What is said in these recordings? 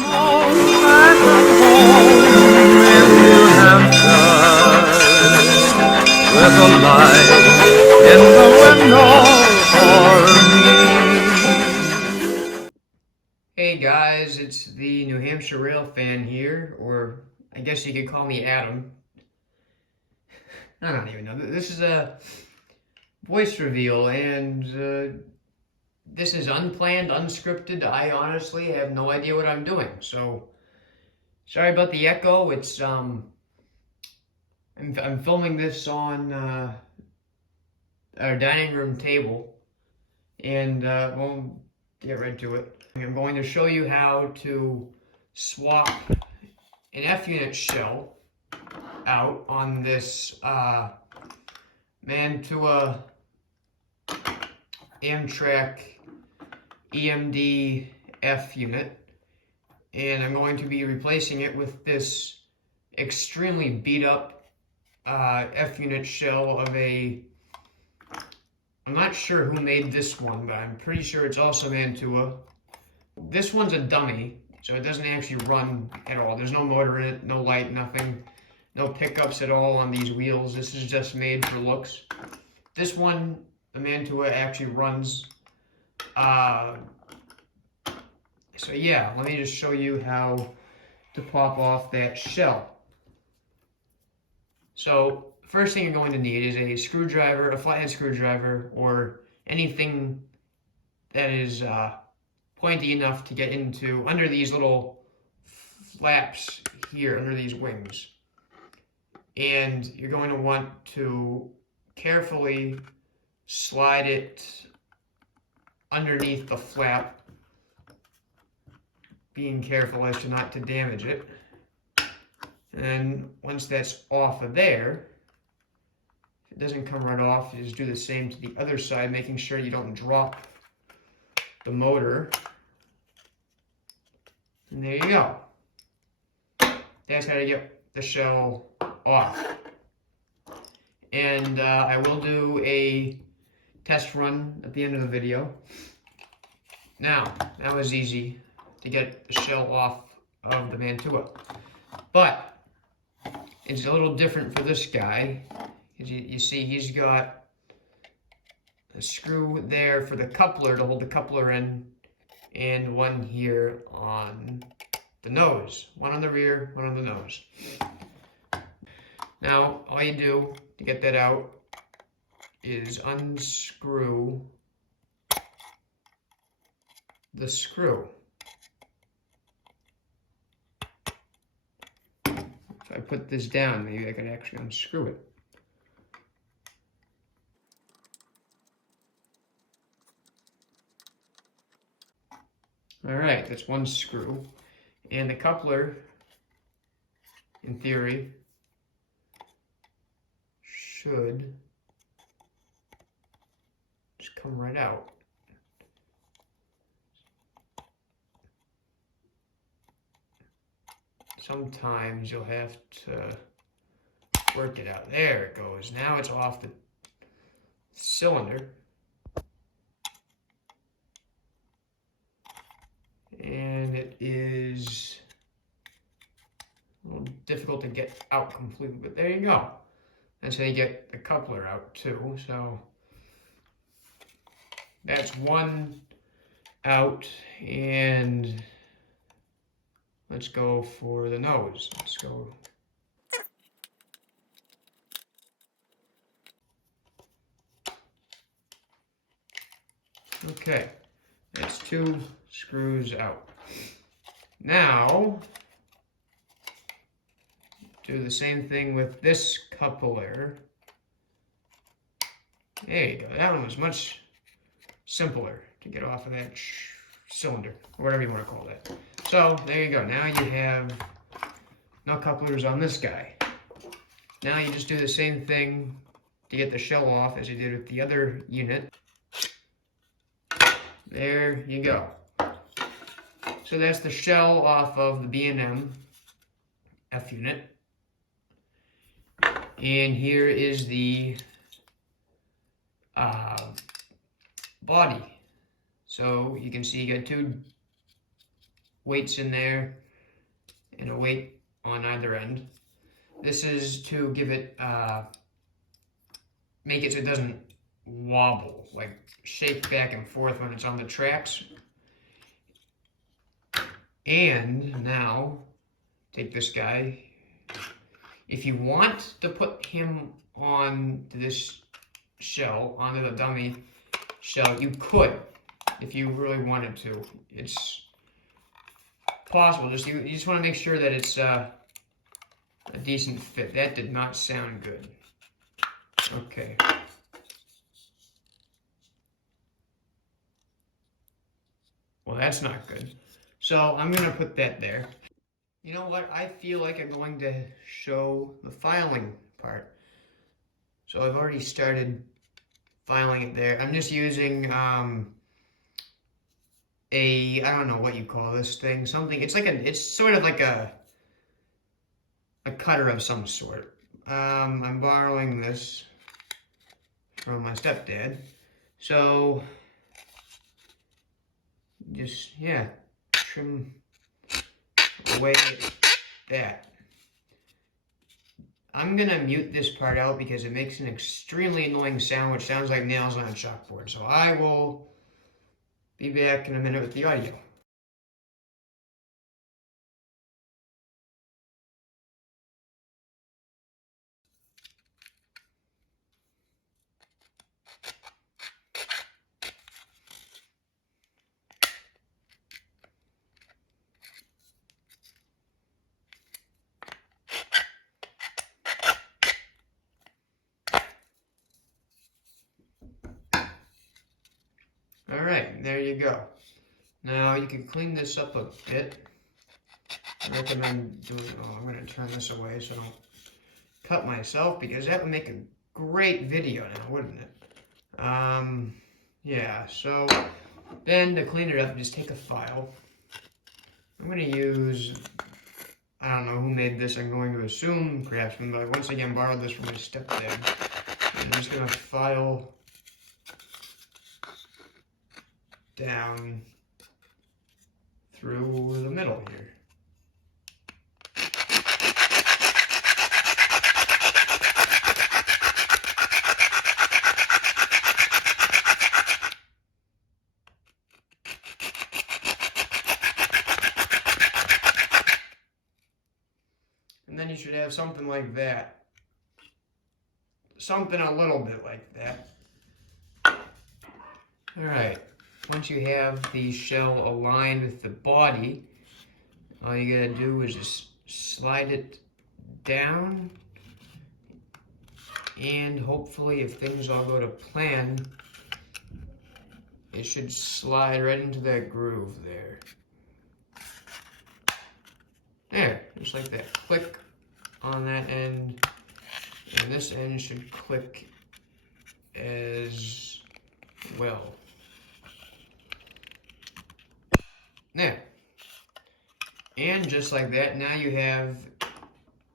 With a light in the window for me. Hey guys, it's the New Hampshire Rail fan here, or I guess you could call me Adam. I don't even know. This is a voice reveal, and this is unplanned, unscripted. I honestly have no idea what I'm doing, so sorry about the echo. I'm filming this on our dining room table, and we'll get right to it. I'm going to show you how to swap an F-unit shell out on this Mantua Amtrak EMD F unit, and I'm going to be replacing it with this extremely beat up F unit shell of a, I'm not sure who made this one, but I'm pretty sure it's also Mantua. This one's a dummy, so it doesn't actually run at all. There's no motor in it, no light, nothing. No pickups at all on these wheels. This is just made for looks. This one, the Mantua, actually runs. So yeah, let me just show you how to pop off that shell. So first thing you're going to need is a screwdriver, a flathead screwdriver, or anything that is pointy enough to get into under these little flaps here, under these wings. And you're going to want to carefully slide it underneath the flap, being careful as to not to damage it. And once that's off of there, if it doesn't come right off, you just do the same to the other side, making sure you don't drop the motor. And there you go. That's how to get the shell off. And I will do a test run at the end of the video. Now, that was easy to get the shell off of the Mantua. But it's a little different for this guy. You see, he's got a screw there for the coupler to hold the coupler in, and one here on the nose. One on the rear, one on the nose. Now, all you do to get that out is unscrew the screw. If I put this down, maybe I can actually unscrew it. All right, that's one screw. And the coupler, in theory, should just come right out. Sometimes you'll have to work it out. There it goes. Now it's off the cylinder. And it is a little difficult to get out completely, but there you go. That's how you get the coupler out too. So that's one out, and let's go for the nose. Let's go. Okay, that's two screws out. Now, do the same thing with this coupler. There you go. That one was much simpler to get off of that cylinder, or whatever you want to call that. So, there you go. Now you have no couplers on this guy. Now you just do the same thing to get the shell off as you did with the other unit. There you go. So that's the shell off of the B&M F unit. And here is the body. So you can see you got two weights in there and a weight on either end. This is to give it, make it so it doesn't wobble, like shake back and forth when it's on the tracks. And now, take this guy. If you want to put him on this shell, onto the dummy shell, you could, if you really wanted to. It's possible. You just want to make sure that it's a decent fit. That did not sound good. Okay. Well, that's not good. So I'm going to put that there. You know what? I feel like I'm going to show the filing part. So I've already started filing it there. I'm just using I don't know what you call this thing. Something. It's sort of like a cutter of some sort. I'm borrowing this from my stepdad. So just, yeah, trim away that. I'm gonna mute this part out because it makes an extremely annoying sound, which sounds like nails on a chalkboard. So I will be back in a minute with the audio. Alright, there you go. Now you can clean this up a bit. I recommend doing, I'm going to turn this away so I don't cut myself, because that would make a great video now, wouldn't it? Yeah, so then to clean it up, just take a file. I'm going to use, I don't know who made this, I'm going to assume Craftsman, but I once again borrowed this from my stepdad. I'm just going to file down through the middle here. And then you should have something like that. Something a little bit like that. Alright, once you have the shell aligned with the body, all you gotta do is just slide it down, and hopefully if things all go to plan, it should slide right into that groove there. There, just like that. Click on that end, and this end should click as well. There. And just like that, now you have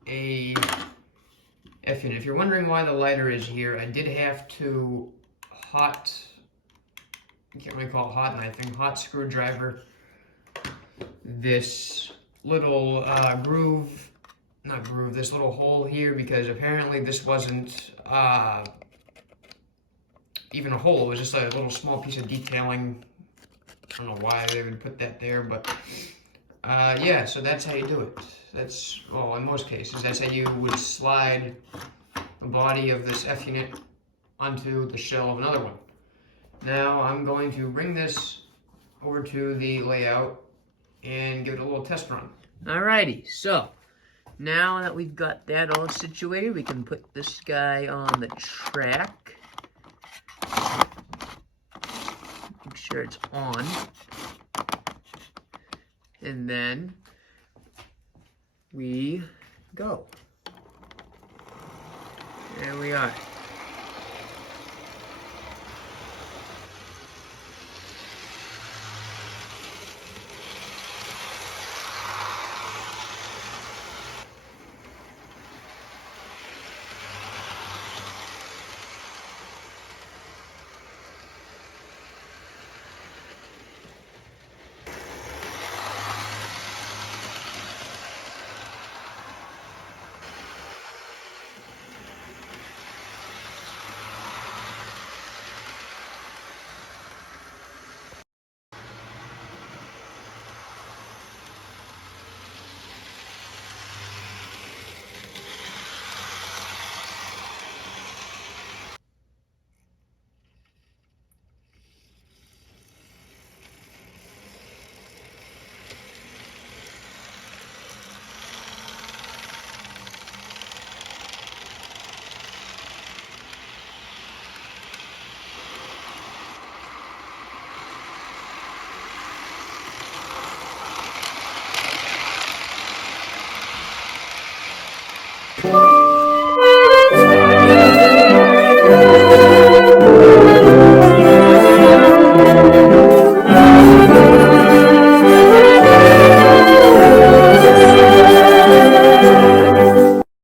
a F-unit. If you're wondering why the lighter is here, I did have to I can't really call it hot knifing, hot screwdriver this little this little hole here, because apparently this wasn't even a hole. It was just a little small piece of detailing. I don't know why they would put that there, but yeah, so that's how you do it. That's, well, in most cases, that's how you would slide the body of this F-unit onto the shell of another one. Now I'm going to bring this over to the layout and give it a little test run. Alrighty, so now that we've got that all situated, we can put this guy on the track. Make sure it's on. And then we go. There we are.